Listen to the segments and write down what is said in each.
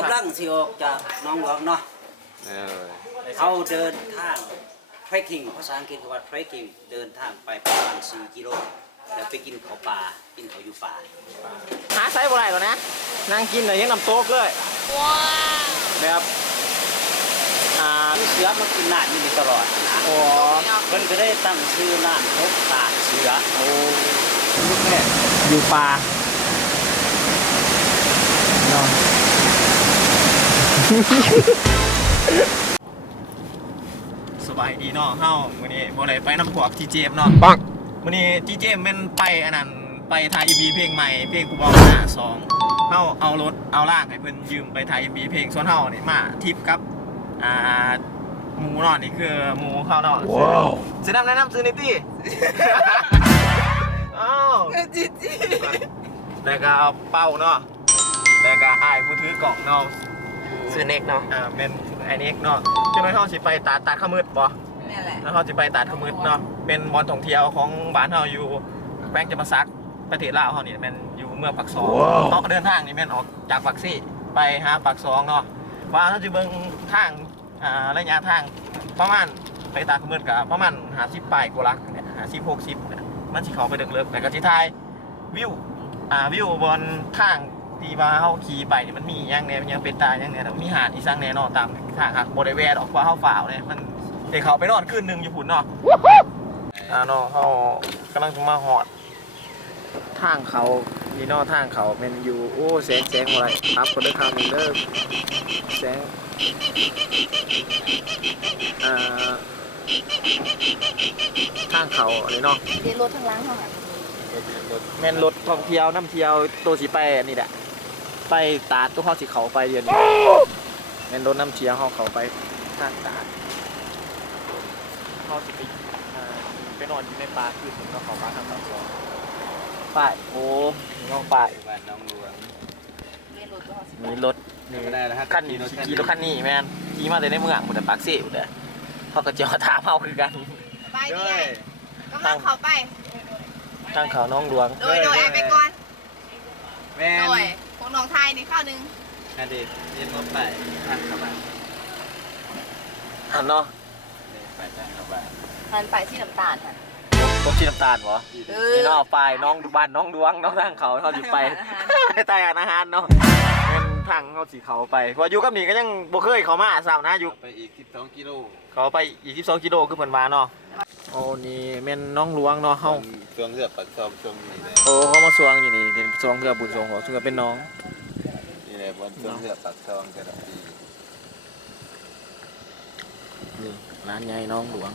กำลังสิออกจากหน้องหลวงเนาะเออเขาเดินทาง trekking ภาษาอังกฤษคือว่า trekking เดินทางไปประมาณ4กิโลแล้วไปกินข้าวปลากินข้าวอยู่ป่าหาไซส์บ่ได้หรอกนะนั่งกินเลยยังน้ำโต๊กเลยแบบอ่าเสือมากินน้ำอยู่นี่ตลอดนะโอ้เพิ่นก็ได้ตั้งชื่อน้ำนกตาเสือโอ้ลูกแม่อยู่ป่าเนาะ สบายดีเนาะเฮามื้อนี้บ่ได้ไปน้ำพวกทีเจมเนาะปังมื้อนี้ทีเจมแม่นไปอันนั้นไปถ่าย MV เพลงใหม่เพลงผู้บอกหน้าสองเฮาเอารถเอาล่างให้เพิ่นยืมไปถ่าย MV เพลงส่วนเฮานี่มาทริปกับอ่าหมูเนาะนี่คือหมูเขาเนาะว้าวซื้อน้ำแนะนำซื้อนิตี้อ้าวจีจีแล้วก็เอาเป้าเนาะแล้วก็อ้ายผู้ถือกล่องเนาะ ซื้อเน็กเนาะอ่าเป็นไอเน็กเนาะจังน้อยเฮาสิไปตาดตาดข้าวมืดบ่นี่แหละแล้วเฮาสิไปตาดข้าวมืดเนาะเป็นบอลท่องเที่ยวของบ้านเฮาอยู่แป้งจะมาซักประเทศลาวเฮานี่แม่นอยู่เมืองปักซองต้องเดินทางนี่แม่นออกจากปักซี่ไปหาปักซองเนาะว่าเฮาสิเบิ่งทางอ่าระยะทางประมาณไปตาดข้าวมืดก็ประมาณ50ปลายกว่าลักเนี่ย50 60เนี่ยมันสิเข้าไปเลิกๆแต่ก็สิถ่ายวิวอ่าวิวบนทาง ที่ว่าเฮาขี่ไปนี่มันมีหยังแหน่มันยังเป็นตาหยังแหน่แต่มีหาดอีสังแหน่เนาะตามทางหักบ่ได้แวะดอกว่าเฮาฝ่าวเนี่ยมันเดี๋ยวเขาไปนอนคืนหนึงอยู่พุ่นเนาะอ่าเนาะเฮากำลังจะมาฮอด ทางเขานี่เนอทางเขาเป็นอยู่โอ้แสงแสงอะไรครับคนเด้อครับนี่เด้อแสงอ่าทางเขาอันนี้เนาะเดี๋ยวรถทางล้างเท่าไหร่แม่นรถท่องเที่ยวน้ำเที่ยวตัวสีไปอันนี้แหละ ไปตาดตัวเขาสีเขาไปเดือนนี้แม่นรถน้ำเที่ยวเขาเขาไปทางตาดเขาสิไปอ่าไปนอนอยู่ในป่าคืนก็เขาป่าทางตาสองป้ายโอ้น้องป้ายบ้านน้องหลวงเดี๋ยวรถก็สิมีรถนี่ไม่ได้แล้วฮะขั้นขี่ขี่รถคันนี้แมนขี่มาแต่ในเมืองหมดแต่ปากซี่หมดเลยเขาก็เจาะถามเอาคือกันไปดีไงกำลังเข้าไปทางเขาน้องหลวงโดยโดยไอ้ไปก่อนแม่โดยพวกน้องไทยนี่ข้าวหนึงนาดีเรียนรถไปทางเข้าบ้านอันเนาะไปทางเข้าบ้านมันไปที่น้ำตาลค่ะผมชีน้ำตาลเหรอเอนี่อเนาะไปน้องดูบ้านน้องดวงน้องทางเขาเขาสิไปไปใต้อาหารเนาะเป็นทางเขาสีเขาไปเพราะอยู่กับนี่ก็ยังบ่เคยเขามาสาวนะอยู่ไปอีก 12 กิโลเขาไปอีก 12 กิโลคือเพิ่นมาเนาะโอ้นี่แม่นน้องหลวงเนาะเฮาช่วงเลือกปักซอมช่วงนี้เลยโอ้เขามาสวงอยู่นี่เป็นสวงเพื่อบุญสวงของซึ่งก็เป็นน้องนี่แหละบนช่วงเลือกปักซอมแต่ละปีนี่ร้านใหญ่น้องหลวง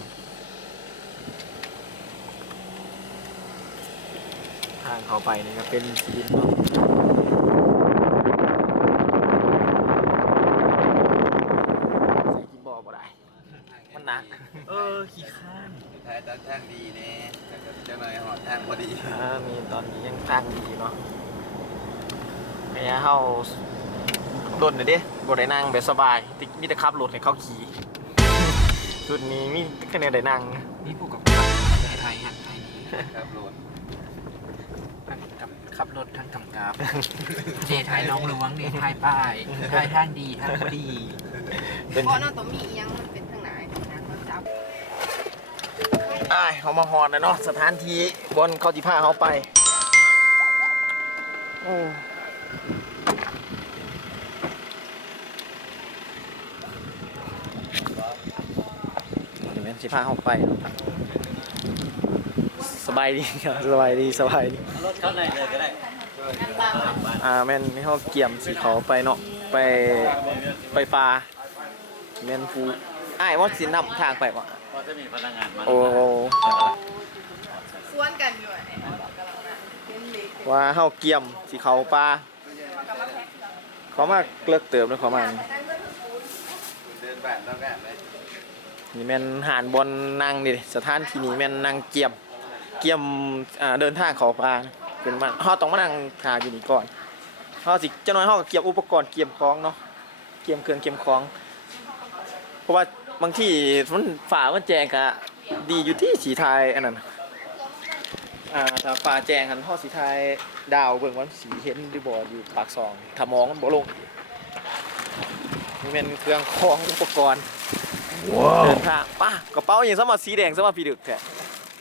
ทางเขาไปนี่ก็เป็นสีดินเนาะใส่กินบ่อบ่ได้มันหนัก เออ ขี้ข้านท้ายตอนทางดีแน่แต่ก็จะหน่อยหอดทางพอดีอ่ามีตอนนี้ยังทางดีเนาะไอ้เฮาโดนเดี๋ยวดิบ่ได้นั่งแบบสบายติมีแต่ขับรถให้เขาขี่สุดนี้มีแค่แนวได้นั่งนี่ผู้กับไทยฮะไทยนี้ครับรถกับขับรถทางกำกับเจไทยน้องหลวงเดไทยป้ายไทยทางดีทางบ่ดี เป็นเพราะน้องตัวมีอีหยัง อ้ายเขามาฮอดนะเนาะสถานที่บนเขาจิพาเขาไปโอ้เดี๋ยวแม่นสิพาเขาไปเนาะสบายดีครับสบายดีสบายดีรถเข้าในเลยก็ได้อ่าแม่นให้เขาเกี่ยมสีเขาไปเนาะไปไปปลาแม่นฟูอ้ายว่าสินำทางไปวะพอ จะมีพนักงานมาโอ้สวนกันอยู่ไอ้กำลังน่ะเป็นเล็กว่าเฮาเกี่ยมสีเขาปลาเขามาเลิกเติมเลยเขามาเดินบ้านแล้วกันเลยนี่แม่นหานบอลนางนี่สถานที่นี้แม่นนางเกี่ยม เกี่ยมอ่าเดินทางเขาปลาเป็นมันเฮาต้องมานั่งทาอยู่นี่ก่อนเฮาสิเจะน้อยเฮาก็เกี่ยมอุปกรณ์เกี่ยมของเนาะเกี่ยมเครื่องเกี่ยมของ เพราะว่า บางทีมันฝ่ามันแจงก็ดีอยู่ที่สีไทยอันนั้นอ่าถ้าฝ่าแจงกันเฮาสีไทยดาวเบิ่งว่าสีเห็นหรือบ่อยู่ปากซองถ้ามองมันบ่ลงนี่เป็นเครื่องของอุปกรณ์เดินทางป้ากระเป๋าอย่างสมัครสีแดงสมัครปีดึกแท้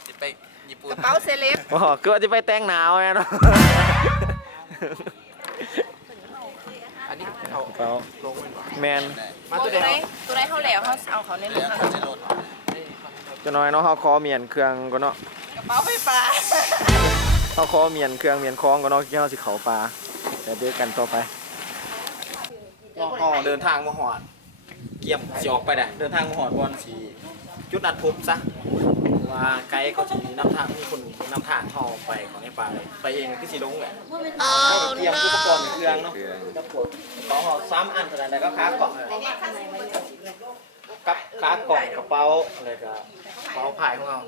จะไปญี่ปุ่นกระเป๋าเซเลบโอ้โหก็จะไปแต่งหนาวไงเนาะอันนี้ เขากระเป๋าลงเป็นบ่แมนมาตัตัววไหเดีนยวตัวไหนเขาแล้วเขาเอาเขาในรถแล้วข้างหเขาลังจะลดจะน้อยเนาะเขาคอเมียนเครื่องก็เนาะกระเป๋าไฟฟ้าเขาคอเมียนเครื่องเมียนคล้องก็เนาะที่เขาสิเขาปลาเดี๋ยวเจอกันต่อไปอ๋อเดินทางมาหอด เกียมสิออกไปได้เดินทางมาหอดบอลสีจุดนัดพบซะ ว่าไกด์เขาจะนำทางมีคนนำทางเขาไปของในป่าเลยไปเองคือสีลงแหละให้เตรียมอุปกรณ์เครื่องเนาะจะปวดขอหอสามอันเท่านั้นแล้วก็ค้ากล่องกับค้ากล่องกระเป๋าอะไรก็กระเป๋าผ้าของเรา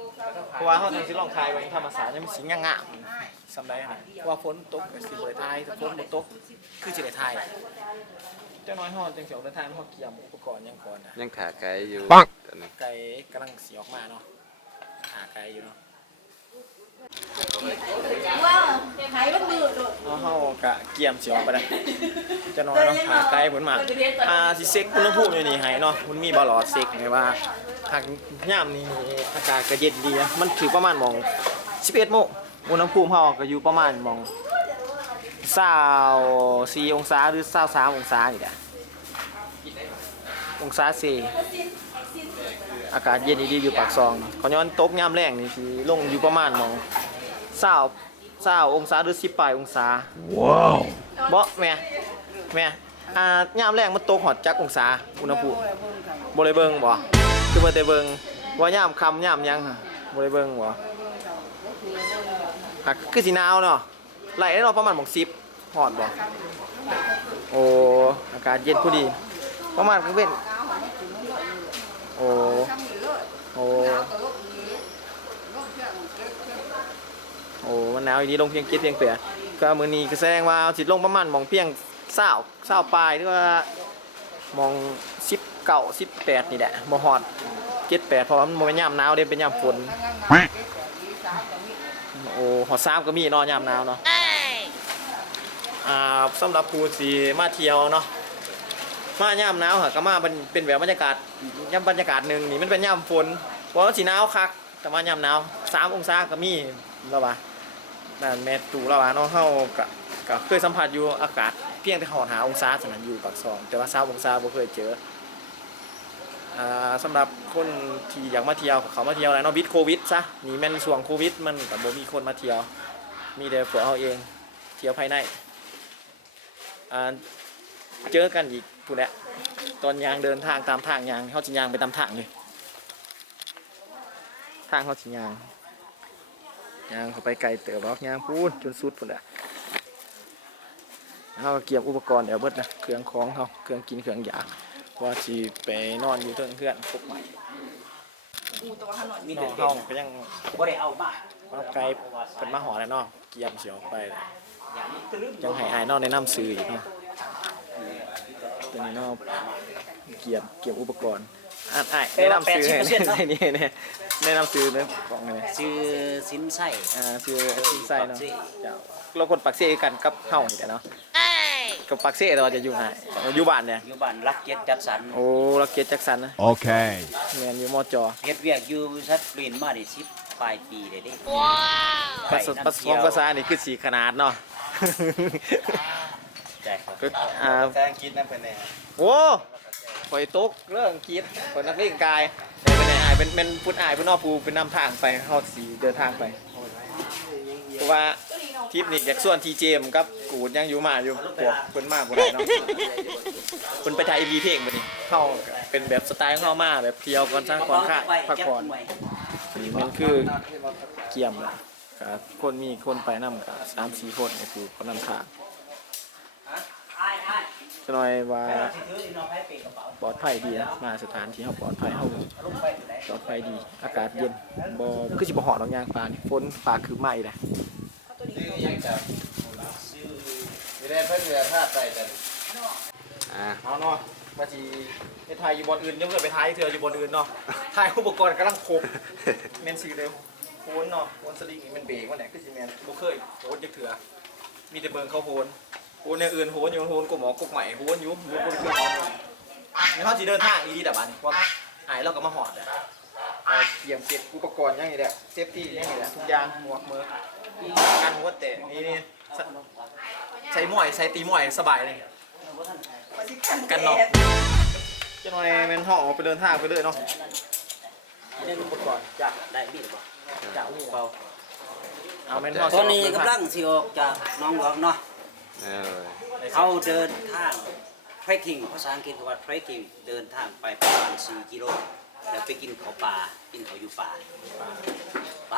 เพราะว่าเขาทำสิลองทายไว้ธรรมศาสตร์ยังมีสิ่งงามๆสำได้ฮะว่าฝนตกก็สิบ่ได้ทายถ้าฝนบ่ตกคือสิได้ทายเจ้าน้อยฮอดจังสิออกเดินทางฮอดเกียมอุปกรณ์หยังก่อนนะยังขาไกลอยู่ตอนนี้ไก่กำลังสีออกมาเนาะ หาไก่อยู่เนาะว้าวไข่มันดื้อโดดเอาเฮากะเกียมสีออกไปได้จะน้อยเนาะหาไก่ผลมาอ่าสิเซ็กอุณหภูมิอยู่นี่ให้เนาะมันมีบอลลอดเซ็กไงว่าหากย่ามนี่อากาศก็เย็นดีนะมันถือประมาณหมอง11โมงอุณหภูมิเฮาก็อยู่ประมาณหมอง24องศาหรือ23องศานี่แหละองศาเซ อากาศเย็นดีๆอยู่ปากซองเขาย้อนตกยามแรงนี่สิลงอยู่ประมาณหมองเศร้าเศร้าองศาหรือสิบปลายองศาว้าวบ่แม่แม่อ่ายามแรงมันตกหอดจักองศาอุณหภูมิบ่ได้เบิ่งบ่คือบ่ได้เบิ่งว่ายามค่ำยามหยังหั่นบ่ได้เบิ่งบ่อะคือสิหนาวเนาะไหลได้เนาะประมาณหมอง10หอดบ่โอ้อากาศเย็นพอดี ประมาณก ลางเว้นโอ้โอ้โอ้มันหนาวอยู่ดีลงเพียงเกียรเพียงเปลือก็มือนี้ก็แสดงว่าจิตลงประมาณหมองเพียงเศร้าเศร้าปลายหรือว่ามองสิบเก่าสิบแปดนี่แหละมหอดเจ็ดแปดเพราะว่ามันบ่เป็นยามหนาวเด้เป็นยามฝนโอ้หอดซ้ำก็มีเนาะยามหนาวเนาะอ่าสำหรับผู้สีมาเที่ยวเนาะ มาย่ามหนาวค่ะก็มาเป็นเป็นแบบบรรยากาศย่ำบรรยากาศหนึ่งนี่มันเป็นย่ำฝนเพราะว่าสีหนาวคักแต่มาย่ำหนาวสามองศาก็มีแล้ววะนั่นแม่ตู่แล้ววะเนาะเฮาก็ก็เคยสัมผัสอยู่อากาศเพียงแต่หอดหาองศาสนั้นอยู่ปากซอง แต่ว่าสามองศาบ่เคยเจออ่าสำหรับคนที่อยากมาเที่ยวเขามาเที่ยวแล้วเนาะวิดโควิดซะนี่แม่นช่วงโควิด มันก็บ่มีคนมาเที่ยว มีแต่พวเฮาเองเที่ยวภายในอ่าเจอกันอีก พูดแหละตอนยางเดินทางตามทางยางเขาจิยางไปตามทางเลยทางเขาจิยางยางเขาไปไกลเต๋อบอกยางพูดจนสุดพูดแหละเขาก็เกี่ยมอุปกรณ์เดี๋ยวเบิดนะเครื่องของเขาเครื่องกินเครื่องยาว่าสิไปนอนอยู่เทิงเพื่อนพวกใหม่อูตัวถนนมีนแต่อนเด็ห้องก็ยังบ่ได้เอามามาไกลเป็นมาหอแล้วเนาะเกี่ยมเสียวไปเลยอย่างนี้ตะลึงยังให้อายนอนในน้ำซื้ออีกเนาะตัว นี้เนาะเกี่ยมเกี่ยมอุปกรณ์อ่านอายแนะนำซื้อให้นี่เนี่ยแนะนำซื้อเนาะของอะไรซื้อสินไส้อ่าซื้อซื้อใส่เนาะเจ้าเราคนปักเซ่กันกับเฮานี่แหละเนาะกับปักเซ่แต่ว่าจะอยู่ไหนอยู่บ้านเนี่ยอยู่บ้านรักเจ็ดจัดสรรโอ้เราเกียรติแจ็คสันนะ Okay. แมนอยู่มอจอเฮ็ดเวียกอยู่บริษัทกรีนมาได้10ปลายปีเลยเด้ภาษาภาษาภาษานี่คือสีขนาดเนาะ ใช่ครับก็อ่า แซงคิดนั่นเป็นแน่โอ้ข่อยตกเรื่องคิดข่อยนักเล่นกายเป็นเป็นอายเป็นเป็นพุทธอายพุทธนอกปูเป็นนำทางไปเฮาสีเดินทางไปเพราะว่าทริปนี้อยากส่วนทีเจมกับกูดยังอยู่มาอยู่พวกเพิ่นมากบ่ได้เนาะเพิ่นไปถ่าย MV เพลงบัดนี้เฮาก็เป็นแบบสไตล์ของเฮามาแบบเที่ยวก่อนซะก่อนค่ะพักผ่อนนี่มันคือเกี่ยมแหละก็คนมีคนไปนำก็3-4คนก็คือคนนำทาง จะหน่อยว่าปลอดภัยดีนะมาสถานที่เขาปลอดภัยเขาปลอดภัยดี อากาศเย็นบ่คือสิบ่หอดหรอกยางปลานี่ฝนฟ้าคือไหม้เลยยังจะไม่ได้เพิ่นเรือท่าใส่กันอ่าเอาเนาะว่าสิไปถ่ายอยู่บนอื่นยังเกิดไปถ่ายเถื่ออยู่บนอื่นเนาะถ่ายอุปกรณ์กำลังครบแม่นสิเร็วโหนเนาะโหนสลิงนี่มันเบรกว่าไหนคือสิแม่นบ่เคยโหนจักเถื่อมีแต่เบิ่งเขาโหน โหนอย่างอื่นโหนอยู่โหนกบหมอกบใหม่โหนอยู่โหนบ่เคยโหนเดี๋ยเขาจะเดินทางอีดีแต่บ้านเพราะหายเราก็มาหอดเลยเอาเตรียมเก็บอุปกรณ์อย่างนี้แหละเซฟตี้ย่างนี้แหละทุกอย่างหมวกมือกันหัวเตะนี่นี่ใส่ใส่หมวยใส่ตีหมวยสบายเลยกันเนาะจะหน่อยแมนห่อไปเดินทางไปเลยเนาะนี่อุปกรณ์จากได้มีดบ่จากนี่เบาเอาแมนห่อตอนนี้กำลังสิออกจากน้องหลวงเนาะ เออเขาเดินทาง trekking ภาษาอังกฤษคือว่า trekking เดินทางไปประมาณ4กิโลแล้วไปกินข้าวปลากินข้าวอยู่ป่าไป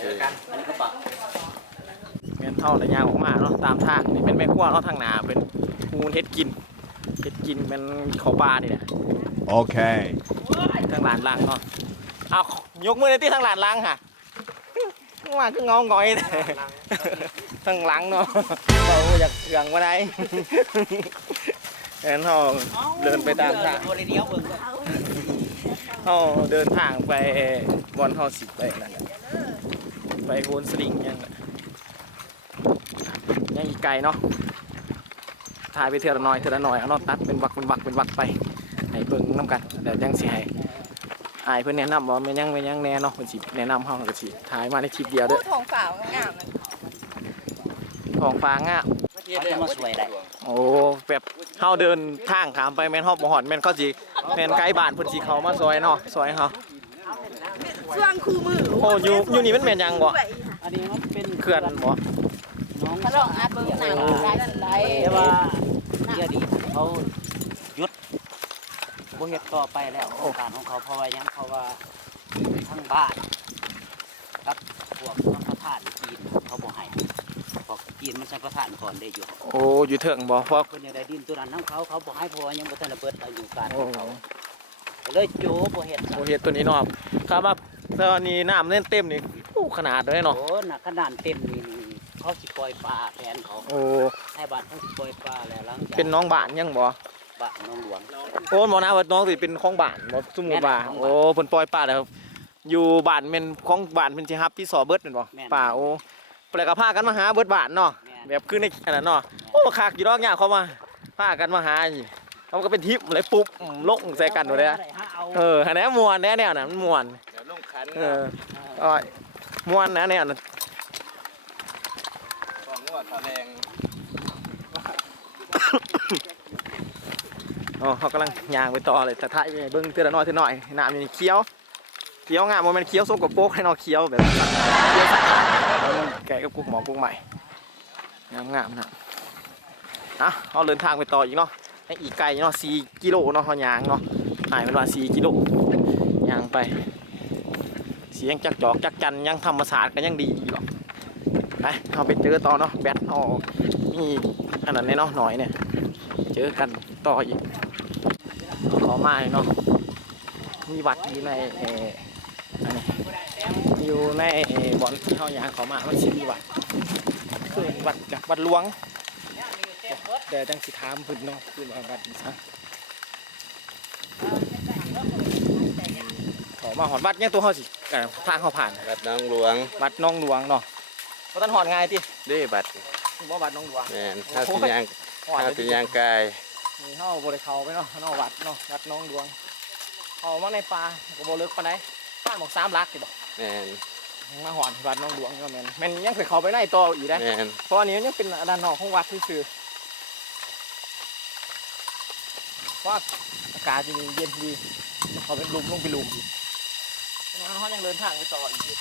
เจอกันอันนี้ก็ปักแม่นเท่าระยางออกมาเนาะตามทางนี่เป็นแม่ขั้วเนาะทางหนาเป็นภูเฮ็ดกินเฮ็ดกินเป็นเขาปลานี่แหละ Okay. ทางหลานลังเนาะเอายกมือในที่ทางหลานลังค่ะว่าคือเงาหงอยแต่ ทางหลังเนาะเราอยากเถื่องมาได้แม่นเท่าเดินไปตามทางตัวเดียวเบิ่งก็เท่าเดินทางไปบอนเท่าสิไปนั่นน่ะไปโคนสลิงยังน่ะยังอีกไกลเนาะถ่ายไปเท่าละน้อยเท่าละน้อยเอาเนาะตัดเป็นวักเป็นวักเป็นวักไปให้เบิ่งน้ำกันเดี๋ยวจังสิให้อายเพิ่นแนะนำว่าแม่นยังแม่นยังแน่เนาะเพิ่นสิแนะนำเฮาก็สิถ่ายมาในคลิปเดียวเด้อทองฝาวงามๆนะ ท้องฟ้างามเขาจะมาสวยได้โอ้แบบเฮาเดินทางขามไปแม่นฮอบบ่ฮอดแม่นเขาสิแม่นไกลบ้านเพิ่นสิเข้ามาซอยเนาะซอยเฮาช่วงคู่มือโอ้อยู่อยู่นี่มันแม่นยังบ่อันนี้มันเป็นเขื่อนบ่น้องพระรองอาเบิ้งหนังได้สันไดแต่ว่าเดี๋ยวนี้เขาหยุดบ่เฮ็ดต่อไปแล้วโครงการของเขาเพราะว่าหยังเพราะว่าทั้งบ้านกับพวกสังฆทานจีนเขาบ่ให้ เพราะจีนมันสังฆทานก่อนได้อยู่โอ้อยู่เถิงบ่เพราะเพิ่นยังได้ดินตัวนั้นทั้งเขาเขาบ่ให้เพราะว่ายังบ่ทันได้เบิดอายุการโอ้ของเขาก็เลยโจบ่เฮ็ดโอ้เฮ็ดตัวนี้เนาะครับว่าตอนนี้น้ำเล่นเต็มนี่อู้ขนาดเลยเนาะโอ้น่ะขนาดเต็มนี่เขาสิปล่อยปลาแทนเขาโอ้ให้บ้านเขาสิปล่อยปลาแล้วหลังจากเป็นน้องบ้านยังบ่บ้านน้องหลวงโอ้หมอนาว่าน้องสิเป็นของบ้านบ่ซุ่มหมู่บ้านแม่นของบ้านโอ้เพิ่นปล่อยป่าแล้วอยู่บ้านแม่นของบ้านเพิ่นสิรับพี่สอเบิดแม่นบ่แม่นป่าโอ้ แปลก็พากันมาหาเบิดบ้านเนาะแม่นแบบคือในอันนั้นเนาะโอ้คักอยู่ดอกหญ้าเขามาพากันมาหาอีเขาก็เป็นทิปเลยปุ๊บอืมลงใส่กันหมดเลยอะได้หาเอาเอออันนี้มวนแน่แนวน่ะมันมวนเดี๋ยวลงขันเอออ้อยมวนนะแนวน่ะของงวดขาแรงอ๋อเขากำลังย่างไปต่อเลยแต่ท้ายไปเบิ่งเตือนละน้อยเตือนหน่อยน้ำนี่เคี้ยวเคี้ยวงามบ่แม่นเคี้ยวสกปรกให้เนาะเคี้ยวแบบ แกะกับกุ๊กหมอกุ๊กใหม่งามงามๆนะอะเอาเดินทางไปต่ออีกเนาะให้อีกไกลเนาะ4กิโลเนาะเขายางเนาะหายเป็นว่า4กิโลยางไป เสียงจักจอกจักจันยังธรรมศาสตร์ก็ยังดีอยู่หรอกไปเอาไปเจอต่อเนาะแบตเอามีอันนั้นเนี่ยเนาะหน่อยเนี่ยเจอกันต่ออีกขอมาเลยเนาะมีวัดอยู่ในเอ อยู่ในเอ่อบ่อนที่เขายางเขามามันสิมีวัดคือวัดจากวัดหลวงเดี๋ยวจังสิถามเพิ่นเนาะคือว่าวัดอีซะขอมาหอดวัดเนี่ยตัวเขาสิเอ่อทางเขาผ่านวัดน้องหลวงวัดน้องหลวงเนาะบ่ทันหอดง่ายติเด้บัตรบ่วัดน้องหลวงแม่นถ้าสิยางหอดถ้าสิยางกายนี่เฮาบ่ได้เข้าไปเนาะเนาะวัดเนาะวัดน้องหลวงเข้ามาในป่าก็บ่ลึกปานใดบ้านบอก3หลักสิบ่ แม่นมาหอดวัดน้องหลวงก็แม่นแม่นยังไปเข้าไปในต่ออีกนะแม่นเพราะอันนี้มันยังเป็นด้านนอกของวัดซื่อๆเพราะอากาศจะเย็นดีเขาเป็นลุมลงไปลุมอีกฉะนั้นเขายังเดินทางไปต่ออีก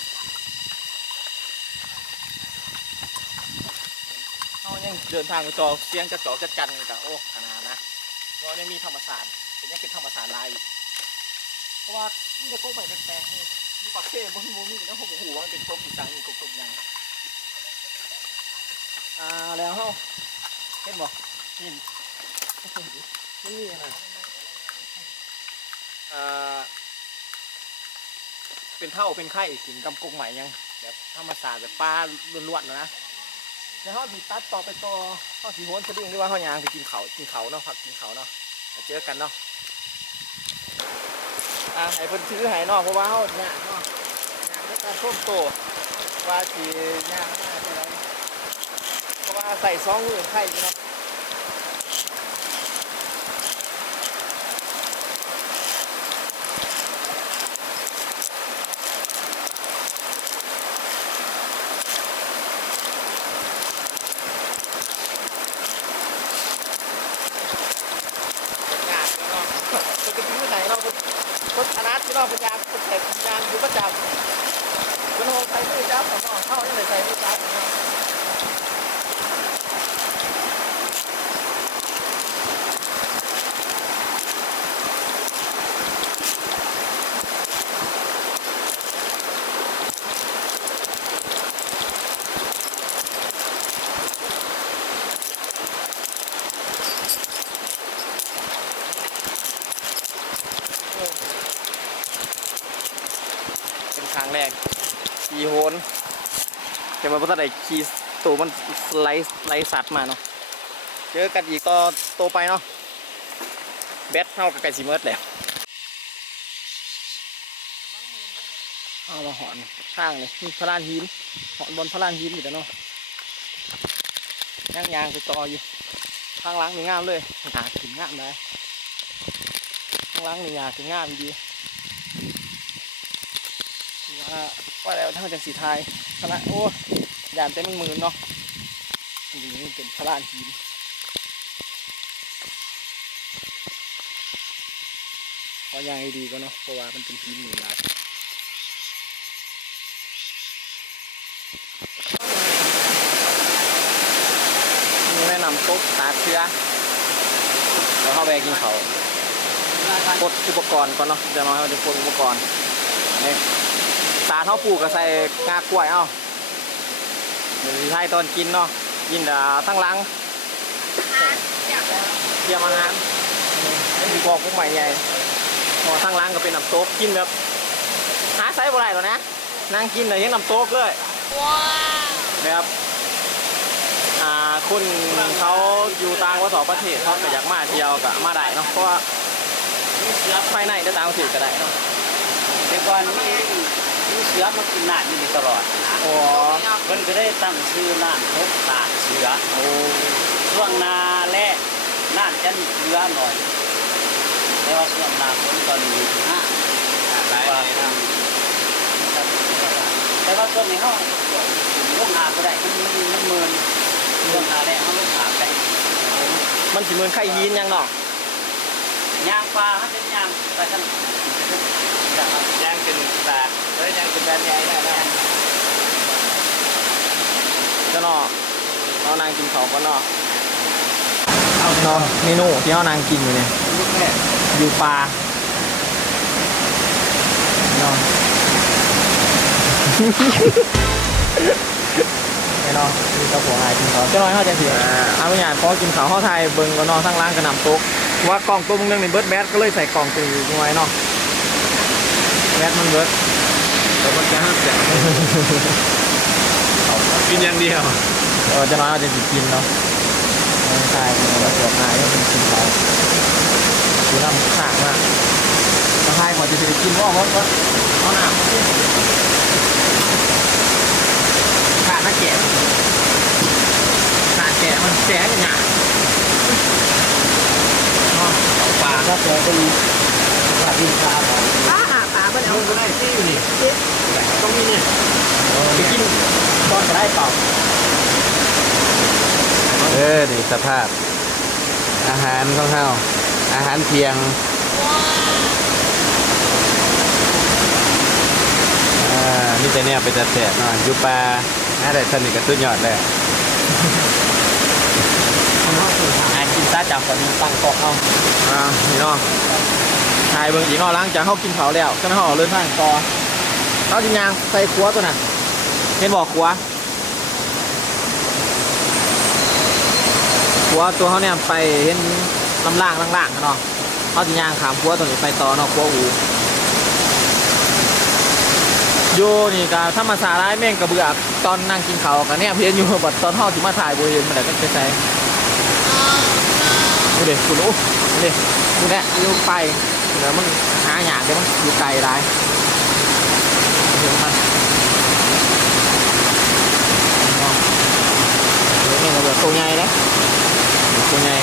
เขายังเดินทางไปต่อเสียงกระจอกกระจันกับโอ้ขนาดนะเพราะยังมีธรรมศาสตร์เป็นยังเป็นธรรมศาสตร์ลายอีกเพราะว่านี่จะโก้ใหม่แปลกๆนี่ มีปากเซ่บนมูมีแล้วผมหูว่ามันเป็นกบอีสังอีกกบยังอ่าแล้วเฮ้าเห็นบ่นี่มันมีอะไรอ่าเป็นเท่าเป็นไข่กินกำกงใหม่ยังแบบธรรมศาสตร์แบบปลาล้วนๆนะนะแล้วเฮาสิตัดต่อไปต่อเฮาสิโหนสะดึงหรือว่าเฮายางไปกินเขากินเขาเนาะพักกินเขาเนาะเจอกันเนาะอ่าให้เพิ่นซื้อห้เนาะเพราะว่าเฮาเนี่ย การส้มโตว่าสีย่างมาเท่าไรเพราะว่าใส่ซองมือไข่เนาะ นอกเป็นยางเป็นแต่ยางอยู่ประจำเป็นโฮใส่มือจับของนอกเข้ายังไงใส่มือจับของนอกเป็นครั้งแรกขี่โหน แต่ว่าพอตอนไหนขี่ตัวมันไล่ไล่สัตว์มาเนาะเจอกันอีกต่อโตไปเนาะแบทเท่ากับไก่สีเมิร์ดแล้วเอามาหอนข้างเลยมีพระลานหินหอนบนพระลานหินอยู่แต่เนาะย่างยางไปต่ออยู่ข้างล้างนี่งามเลยหาถึงงามได้ข้างล้างนี่ยาถึงงามดีว่าว่าแล้วทั้งจังสีไทยพระโอ้ ยานเต็มมันมือเนาะนี่เป็นพลานหินก็ยังดีก็เนาะเพราะว่ามันเป็นหินหนึ่งลายมีแนะนำโต๊ะตาเชื้อแล้วเข้าไปกินเขาปดอุปกรณ์ก่อนเนาะเดี๋ยวน้อาจะปดอุปกรณ์นี่ตาเท่าปูกก็ใส่งากล้วยเอ้า เดี๋ยวสิใช้ตอนกินเนาะกินแต่ทั้งหลังเตรียมอาหารนี่มีบอกพวกใหม่ใหญ่พอทั้งหลังก็เป็นน้ำโต๊กกินแบบหาไซส์บ่ได้หรอกนะนั่งกินแต่ยังน้ำโต๊กเลยแบบอ่าคนเขาอยู่ต่างประเทศประเทศเขาก็อยากมาเที่ยวก็มาได้เนาะเพราะว่าภายในได้ต่างประเทศก็ได้เนาะแต่ก่อน มีมีเสือมากินน้ำอยู่นี่ตลอดนะโอ้เพิ่นก็ได้ตั้งชื่อน้ำทกตาดเสือโอ้ช่วงนาแรกน้ำจะเหลือหน่อยแต่ว่าช่วงหนาฝนตอนนี้ถึงห้าหลายเลยนะแต่ว่าช่วงนี้เขาลูกหาก็ได้มันมันมันเมินช่วงหนาแรกเขาลูกหาได้มันสิเหมือนไข่ยีนยังเนาะยางปลาเขาเป็นยางไปกัน ย่างเป็นตาเฮ้ยย่างเป็นแบรนด์ใหญ่ได้ได้เจ้าเนาะเรานางกินเขาก็นาะเอาเนาะเมนูที่เรานางกินอยู่เนี่ย อยู่ปลาเนาะไอ้เนาะมีกระป๋องอะไรกินเขาเจ้าน้อยเขาจะเสียเอาไม่อยากพอกินเขาเขาไทยเบิ่งก็นาะทั้งร้านกระนำโต๊ะว่ากล่องตัวมึงนึงในเบิร์ดแบทก็เลยใส่กล่องตัวอยู่ไว้เนาะ แบทมันเบิร์ดแล้วมันจะห้ามแสงกินอย่างเดียวเออจะน้อยเอาจะสิกินเนาะไม่ใช่เป็นแบบตัวง่ายก็เป็นกินเขาคือน้ำข้างมากถ้าให้ขอจะสิกินว่าว่าว่าเอาหนาขาดหน้าแก่ขาดแก่มันแก่กันหนาเอาปลาก็แก่ก็มีปลาดินปลาป้าหาปลาบ่เอา ก็ ได้ที่อยู่นี่ต้องมีเนี่ยไปกินตอนจะได้เปล่าเออนี่สภาพ อาหารของเขาอาหารเที่ยงอ่ามีแต่เนี่ยไปจัดแสบเนาะอยู่ปลาหาได้สนิทกับสุดยอดเลยหากินซาจับกับมีตังกอกเอาอ่านี่เนาะ ชายเบิ่งอีกเนาะหล้างจากเขากินเขาแล้วก็ไม่เขาเลื่อนทางต่อเขาจิยางใส่ครัวตัวน่ะเห็นบอกครัวครัวตัวเขาเนี่ยไปเห็นลำล่างล่างๆเนาะเขาจิยางขามครัวตัวนี้ไปต่อเนาะครัวอูโยนี่ก็ถ้ามาสาร้ายแม่งกระเบือกตอนนั่งกินเขากันเนี่ยเพียนอยู่บัดตอนห่อจิมาถ่ายบริเวณมันแต่ก็ไปใส่ดูเด็กคุณโอ้ดูเด็กดูเนี่ยไป เดี๋ยวมันหาหยาดเดี๋ยวมันอยู่ไกลได้เห็นมันเดี๋ยวนี่เราเบิดตัวใหญ่เลยตัวใหญ่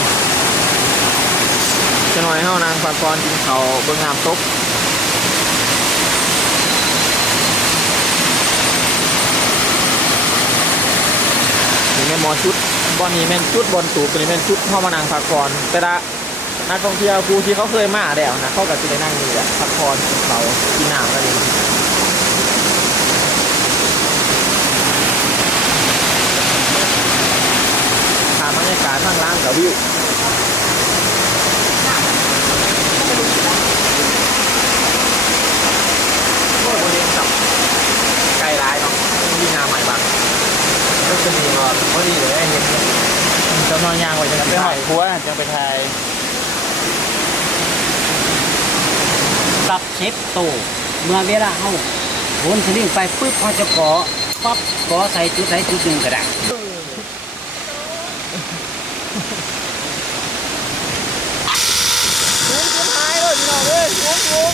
จะหน่อยเท่านางปากรกินเขาเบิ่งงามตกนี่แม่หมอชุดบอลนี่แม่นชุดบอลตูบนี้แม่นชุดพ่อมานางปากรแต่ละ นักท่องเที่ยวผู้ที่เขาเคยมาแล้วนะเขาก็จะได้นั่งนี่แหละพักผ่อนกินเขาวกินน้ำกันเองถามบรรยากาศข้างล่างกับวิวโอ้ยบริเวณกับไกลร้ายเนาะมีงานใหม่บ้างก็จะมีว่าพอดีเลยเห็นจะนอนยางไว้จะไปหอยคัวจะไปไทย ตับเช็คโต เมื่อเวลาเฮาโหนสลิงไปปุ๊บเขาจะเกาะปั๊บเกาะใส่จุดใดจุดหนึ่งก็ได้ลุงจะหายเลยพี่น้องเอ้ยลุงลุง